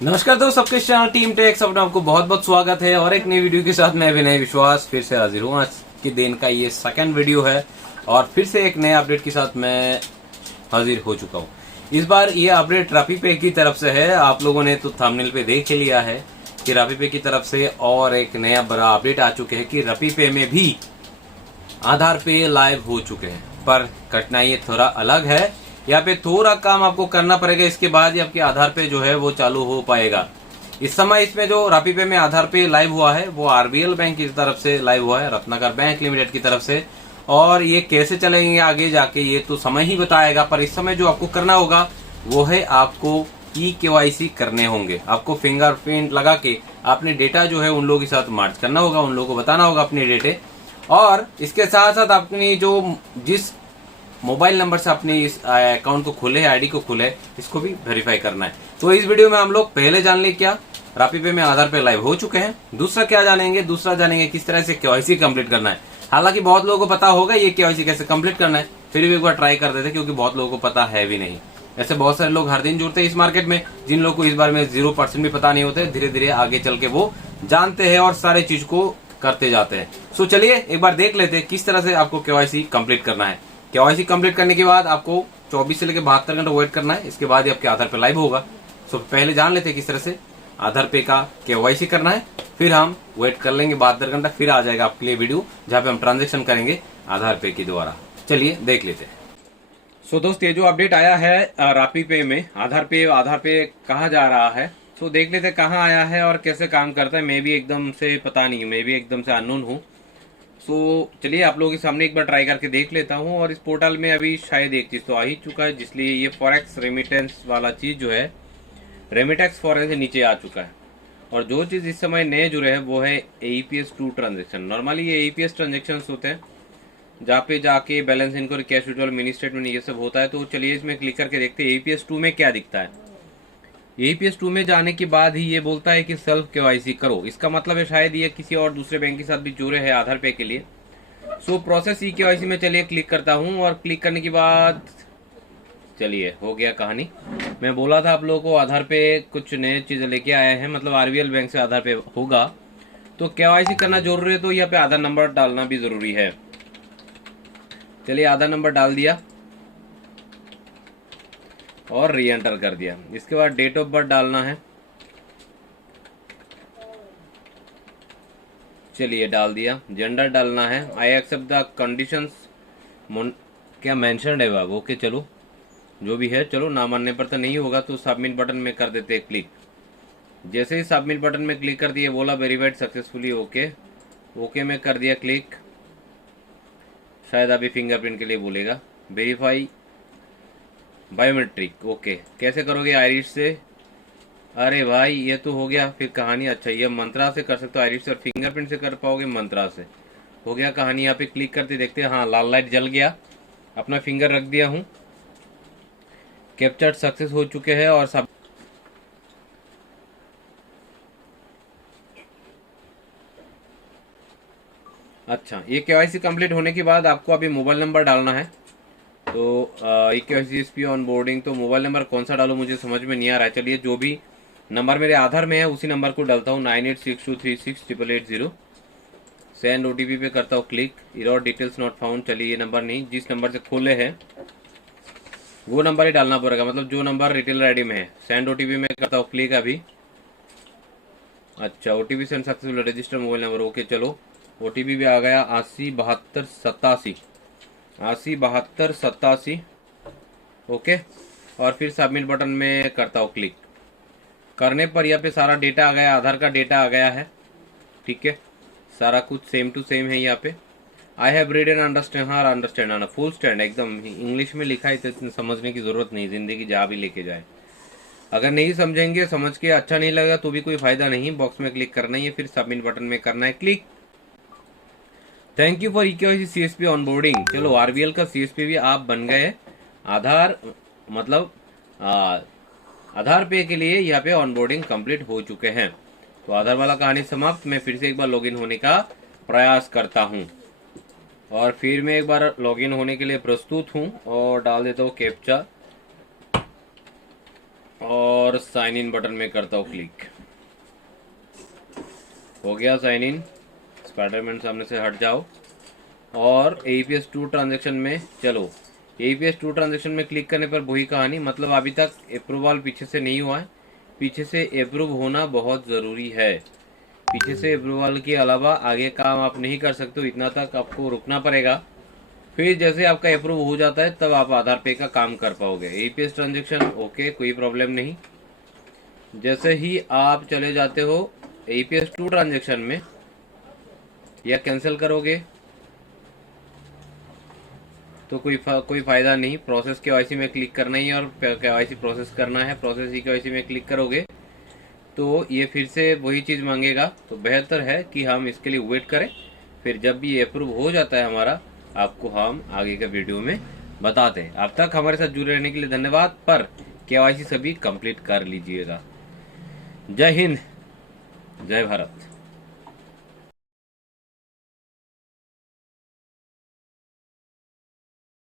नमस्कार दोस्तों, सबके चैनल टीम टेक्स अपना आपको बहुत बहुत स्वागत है और एक नई वीडियो के साथ मैं विनय विश्वास फिर से हाजिर हूँ। आज के दिन का ये सेकंड वीडियो है और फिर से एक नए अपडेट के साथ मैं हाजिर हो चुका हूँ। इस बार ये अपडेट रापीपे की तरफ से है। आप लोगों ने तो थंबनेल पे देख ही लिया है कि रापीपे की तरफ से और एक नया बड़ा अपडेट आ चुके हैं कि रापीपे में भी आधार पे लाइव हो चुके हैं। पर कठिनाई थोड़ा अलग है, यहाँ पे थोड़ा काम आपको करना पड़ेगा, इसके बाद ही आपके आधार पे जो है वो चालू हो पाएगा। इस समय इसमें जो रापीपे में आधार पे लाइव हुआ है वो आरबीएल बैंक की तरफ से लाइव हुआ है, रत्नाकर बैंक लिमिटेड की तरफ से। और ये कैसे चलेंगे आगे जाके ये तो समय ही बताएगा। पर इस समय जो आपको करना होगा वो है आपको केवाईसी करने होंगे। आपको फिंगरप्रिंट लगा के अपने डेटा जो है उन लोगों के साथ मर्ज करना होगा, उन लोगों को बताना होगा अपने डेटे। और इसके साथ साथ अपनी जो जिस मोबाइल नंबर से अपने इस अकाउंट को खोले है, आईडी को खोले है, इसको भी वेरीफाई करना है। तो इस वीडियो में हम लोग पहले जान ले क्या रापीपे में आधार पे लाइव हो चुके हैं। दूसरा क्या जानेंगे, दूसरा जानेंगे किस तरह से केवाईसी कंप्लीट करना है। हालांकि बहुत लोगों को पता होगा ये केवाईसी कैसे कंप्लीट करना है, फिर भी एक बार ट्राई कर देते क्योंकि बहुत लोगों को पता है भी नहीं। ऐसे बहुत सारे लोग हर दिन जुड़ते हैं इस मार्केट में जिन लोगों को इस बारे में 0% भी पता नहीं होते। धीरे धीरे आगे चल के वो जानते हैं और सारे चीज को करते जाते हैं। सो चलिए एक बार देख लेते हैं किस तरह से आपको केवाईसी कंप्लीट करना है। केवाईसी कंप्लीट करने के बाद आपको 24 से लेकर 72 घंटे वेट करना है, इसके बाद ही आपके आधार पे लाइव होगा। सो पहले जान लेते हैं किस तरह से आधार पे का केवाईसी करना है, फिर हम वेट कर लेंगे 72 घंटा, फिर आ जाएगा आपके लिए वीडियो जहाँ पे हम ट्रांजेक्शन करेंगे आधार पे के द्वारा। चलिए देख लेते हैं। सो दोस्त, ये जो अपडेट आया है रापीपे में आधार पे कहाँ जा रहा है, तो देख लेते कहाँ आया है और कैसे काम करता है। मैं भी एकदम से पता नहीं, मैं भी एकदम से अननोन हूँ। सो चलिए आप लोगों के सामने एक बार ट्राई करके देख लेता हूँ। और इस पोर्टल में अभी शायद एक चीज़ तो आ ही चुका है, जिसलिए ये फॉरेक्स रेमिटेंस वाला चीज़ जो है रेमिटेक्स फॉरेक्स से नीचे आ चुका है। और जो चीज़ इस समय नए जुड़े हैं वो है AEPS2 ट्रांजेक्शन। नॉर्मली ये AEPS ट्रांजेक्शन होते हैं जहाँ पे जाके balance inquiry, cash withdrawal, mini statement ये सब होता है। तो चलिए इसमें क्लिक करके देखते हैं AEPS2 में क्या दिखता है। AEPS2 में जाने के बाद ही ये बोलता है कि सेल्फ केवाईसी करो। इसका मतलब है शायद ये किसी और दूसरे बैंक के साथ भी जुड़े हैं आधार पे के लिए। सो प्रोसेस केवाईसी में चलिए क्लिक करता हूँ और क्लिक करने के बाद चलिए हो गया कहानी। मैं बोला था आप लोगों को आधार पे कुछ नए चीजें लेके आए हैं, मतलब आरबीएल बैंक से आधार पे होगा तो केवाईसी करना जरूरी है, तो यहाँ पे आधार नंबर डालना भी जरूरी है। चलिए आधार नंबर डाल दिया और री एंटर कर दिया। इसके बाद डेट ऑफ बर्थ डालना है, चलिए डाल दिया। जेंडर डालना है, आई एक्सेप्ट द कंडीशंस क्या मेंशन्ड है बाबू, ओके चलो जो भी है। चलो ना मानने पर तो नहीं होगा तो सबमिट बटन में कर देते हैं क्लिक। जैसे ही सबमिट बटन में क्लिक कर दिए बोला वेरीफाइड सक्सेसफुली, ओके ओके में कर दिया क्लिक। शायद अभी फिंगरप्रिंट के लिए बोलेगा, वेरीफाई बायोमेट्रिक, ओके कैसे करोगे, आइरिस से। अरे भाई ये तो हो गया फिर कहानी। अच्छा ये मंत्रा से कर सकते हो, आइरिस से, और फिंगरप्रिंट से कर पाओगे मंत्रा से। हो गया कहानी। यहाँ पे क्लिक करते देखते हैं, हाँ लाल लाइट जल गया, अपना फिंगर रख दिया हूँ, कैप्चर सक्सेस हो चुके हैं और सब। अच्छा ये केवाईसी कंप्लीट होने के बाद आपको अभी मोबाइल नंबर डालना है। तो केवाईसी ऑन बोर्डिंग, तो मोबाइल नंबर कौन सा डालो मुझे समझ में नहीं आ रहा है। चलिए जो भी नंबर मेरे आधार में है उसी नंबर को डालता हूँ, 9862368880। सेंड OTP पे करता हूँ click. Error details not found, चलिए ये नंबर नहीं, जिस नंबर से खोले हैं वो नंबर ही डालना पड़ेगा, मतलब जो नंबर रिटेलर आईडी में है। सेंड OTP में करता हूँ क्लिक अभी। अच्छा OTP send successful, register mobile number, okay चलो OTP भी आ गया 807287, 807287, ओके। और फिर सबमिट बटन में करता हूँ क्लिक। करने पर यहाँ पे सारा डेटा आ गया, आधार का डेटा आ गया है, ठीक है। सारा कुछ सेम टू सेम है यहाँ पे। I have read and understand, हाँ अंडरस्टैंड आना, फुल स्टैंड एकदम इंग्लिश में लिखा है, तो इतनी समझने की जरूरत नहीं, जिंदगी जहाँ भी लेके जाए। अगर नहीं समझेंगे, समझ के अच्छा नहीं लगा तो भी कोई फायदा नहीं, बॉक्स में क्लिक करना ही है, फिर सबमिट बटन में करना है click. Thank you for KYC CSP onboarding. चलो आरबीएल का CSP भी आप बन गए। आधार मतलब आधार पे के लिए यहाँ पे ऑनबोर्डिंग कंप्लीट हो चुके हैं। तो आधार वाला कहानी समाप्त। मैं फिर से एक बार लॉगिन होने का प्रयास करता हूँ और फिर मैं एक बार लॉगिन होने के लिए प्रस्तुत हूँ और डाल देता हूँ कैप्चा। और साइन इन बटन में करता हूँ क्लिक। हो गया साइन इन। स्पाइडरमैन सामने से हट जाओ और APS 2 ट्रांजेक्शन में चलो। APS 2 ट्रांजेक्शन में क्लिक करने पर वही कहानी, मतलब अभी तक अप्रूवल पीछे से नहीं हुआ है। पीछे से अप्रूव होना बहुत ज़रूरी है। पीछे से अप्रूवल के अलावा आगे काम आप नहीं कर सकते हो, इतना तक आपको रुकना पड़ेगा। फिर जैसे आपका अप्रूव हो जाता है तब आप आधार पे का काम कर पाओगे। APS ट्रांजेक्शन ओके, कोई प्रॉब्लम नहीं। जैसे ही आप चले जाते हो APS 2 ट्रांजेक्शन में या कैंसिल करोगे तो कोई फायदा नहीं। प्रोसेस KYC में क्लिक करना ही है और KYC प्रोसेस करना है। प्रोसेस KYC में क्लिक करोगे तो ये फिर से वही चीज़ मांगेगा। तो बेहतर है कि हम इसके लिए वेट करें। फिर जब भी ये अप्रूव हो जाता है हमारा, आपको हम आगे के वीडियो में बताते हैं। अब तक हमारे साथ जुड़े रहने के लिए धन्यवाद। पर KYC सभी कंप्लीट कर लीजिएगा। जय हिंद, जय भारत।